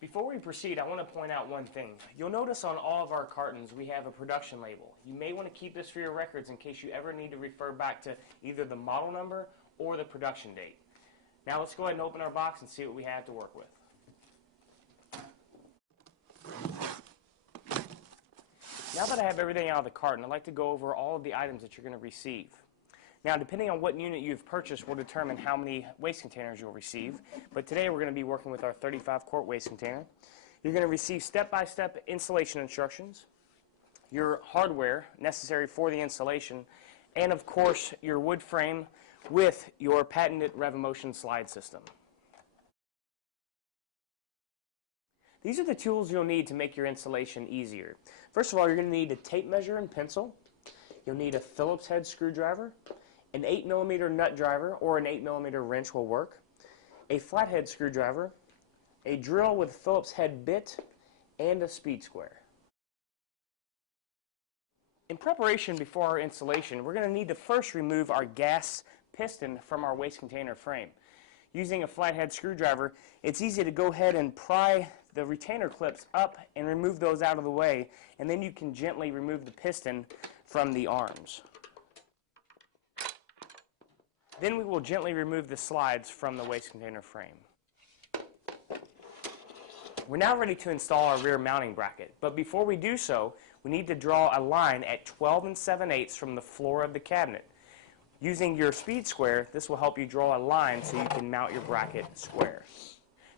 Before we proceed, I want to point out one thing. You'll notice on all of our cartons we have a production label. You may want to keep this for your records in case you ever need to refer back to either the model number or the production date. Now let's go ahead and open our box and see what we have to work with. Now that I have everything out of the carton, I'd like to go over all of the items that you're going to receive. Now, depending on what unit you've purchased will determine how many waste containers you'll receive. But today we're going to be working with our 35-quart waste container. You're going to receive step-by-step installation instructions, your hardware necessary for the installation, and of course your wood frame with your patented Rev-A-Motion slide system. These are the tools you'll need to make your installation easier. First of all, you're going to need a tape measure and pencil. You'll need a Phillips head screwdriver. An 8mm nut driver or an 8mm wrench will work, a flathead screwdriver, a drill with Phillips head bit, and a speed square. In preparation before our installation, we're going to need to first remove our gas piston from our waste container frame. Using a flathead screwdriver, it's easy to go ahead and pry the retainer clips up and remove those out of the way, and then you can gently remove the piston from the arms. Then we will gently remove the slides from the waste container frame. We're now ready to install our rear mounting bracket, but before we do so, we need to draw a line at 12 7/8 from the floor of the cabinet. Using your speed square, this will help you draw a line so you can mount your bracket square.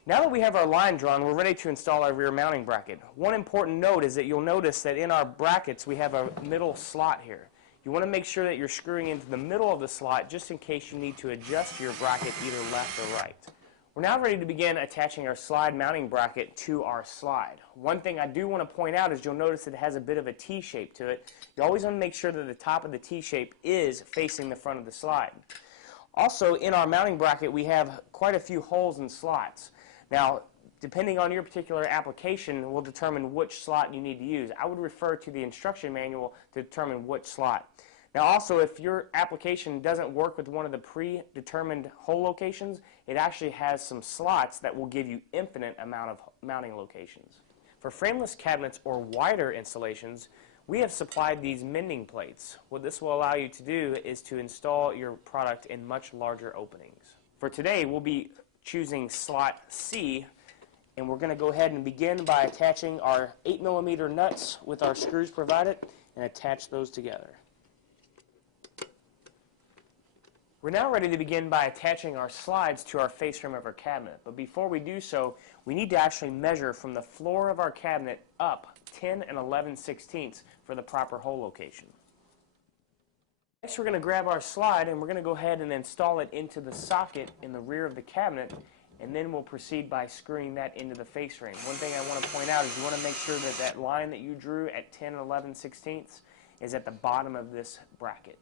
Now that we have our line drawn, we're ready to install our rear mounting bracket. One important note is that you'll notice that in our brackets we have a middle slot here. You want to make sure that you're screwing into the middle of the slot just in case you need to adjust your bracket either left or right. We're now ready to begin attaching our slide mounting bracket to our slide. One thing I do want to point out is you'll notice it has a bit of a T-shape to it. You always want to make sure that the top of the T-shape is facing the front of the slide. Also, in our mounting bracket we have quite a few holes and slots. Now, depending on your particular application will determine which slot you need to use. I would refer to the instruction manual to determine which slot. Now also, if your application doesn't work with one of the predetermined hole locations, it actually has some slots that will give you infinite amount of mounting locations. For frameless cabinets or wider installations, we have supplied these mending plates. What this will allow you to do is to install your product in much larger openings. For today, we'll be choosing slot C, and we're going to go ahead and begin by attaching our 8mm nuts with our screws provided and attach those together. We're now ready to begin by attaching our slides to our face frame of our cabinet, but before we do so, we need to actually measure from the floor of our cabinet up 10 11/16 for the proper hole location. Next, we're going to grab our slide and we're going to go ahead and install it into the socket in the rear of the cabinet, and then we'll proceed by screwing that into the face frame. One thing I want to point out is you want to make sure that that line that you drew at 10 11/16 is at the bottom of this bracket.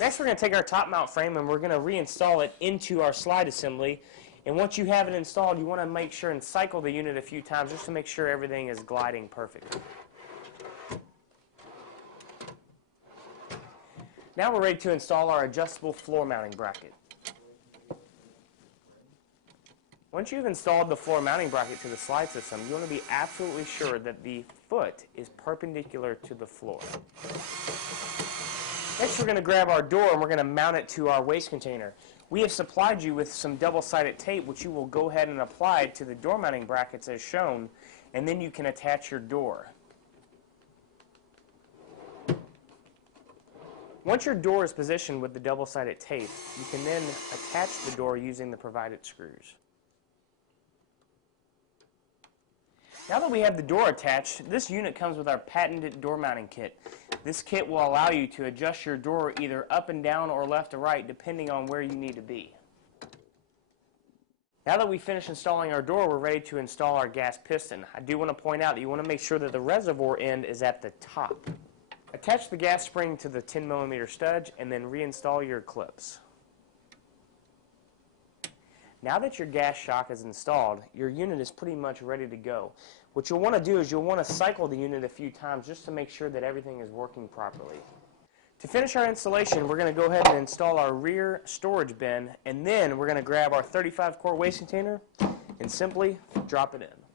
Next, we're going to take our top mount frame and we're going to reinstall it into our slide assembly. And once you have it installed, you want to make sure and cycle the unit a few times just to make sure everything is gliding perfectly. Now we're ready to install our adjustable floor mounting bracket. Once you've installed the floor mounting bracket to the slide system, you want to be absolutely sure that the foot is perpendicular to the floor. Next, we're going to grab our door and we're going to mount it to our waste container. We have supplied you with some double-sided tape, which you will go ahead and apply to the door mounting brackets as shown, and then you can attach your door. Once your door is positioned with the double-sided tape, you can then attach the door using the provided screws. Now that we have the door attached, this unit comes with our patented door mounting kit. This kit will allow you to adjust your door either up and down or left to right depending on where you need to be. Now that we've finished installing our door, we're ready to install our gas piston. I do want to point out that you want to make sure that the reservoir end is at the top. Attach the gas spring to the 10mm stud and then reinstall your clips. Now that your gas shock is installed, your unit is pretty much ready to go. What you'll want to do is you'll want to cycle the unit a few times just to make sure that everything is working properly. To finish our installation, we're going to go ahead and install our rear storage bin, and then we're going to grab our 35-quart waste container and simply drop it in.